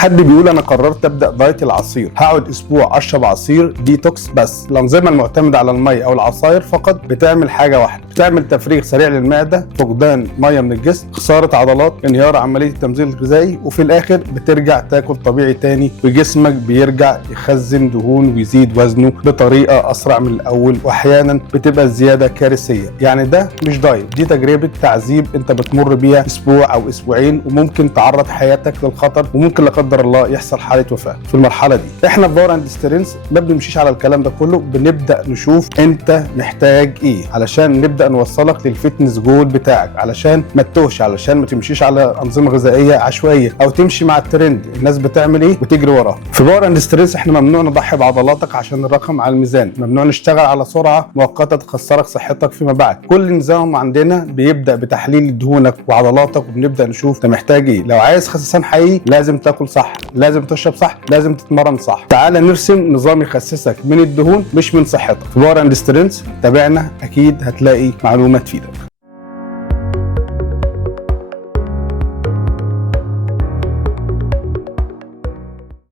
حد بيقول انا قررت ابدا دايت العصير، هقعد اسبوع اشرب عصير ديتوكس بس. الانظمه المعتمده على الميه او العصاير فقط بتعمل حاجه واحده، بتعمل تفريغ سريع للمعده، فقدان ميه من الجسم، خساره عضلات، انهيار عمليه التمثيل الغذائي، وفي الاخر بترجع تاكل طبيعي تاني وجسمك بيرجع يخزن دهون ويزيد وزنه بطريقه اسرع من الاول، واحيانا بتبقى الزياده كارثيه. يعني ده مش دايت، دي تجربه تعذيب انت بتمر بيها اسبوع او اسبوعين، وممكن تعرض حياتك للخطر، وممكن لا قدر الله يحصل حاله وفاه في المرحله دي. احنا في باور اند سترينث ما بنمشيش على الكلام ده كله، بنبدا نشوف انت محتاج ايه علشان نبدا نوصلك للفتنس جول بتاعك، علشان ما تتوهش، علشان ما تمشيش على انظمه غذائيه عشوائيه او تمشي مع الترند الناس بتعمل ايه وتجري وراه. في باور اند سترينث احنا ممنوع نضحي بعضلاتك عشان الرقم على الميزان، ممنوع نشتغل على سرعه مؤقته تخسرك صحتك فيما بعد. كل نظام عندنا بيبدا بتحليل دهونك وعضلاتك، وبنبدا نشوف انت محتاج ايه. لو عايز خسسان حقيقي لازم تاكل صح، لازم تشرب صح، لازم تتمرن صح. تعال نرسم نظام يخسسك من الدهون مش من صحتك. في باور اند سترينث تابعنا، اكيد هتلاقي معلومه تفيدك.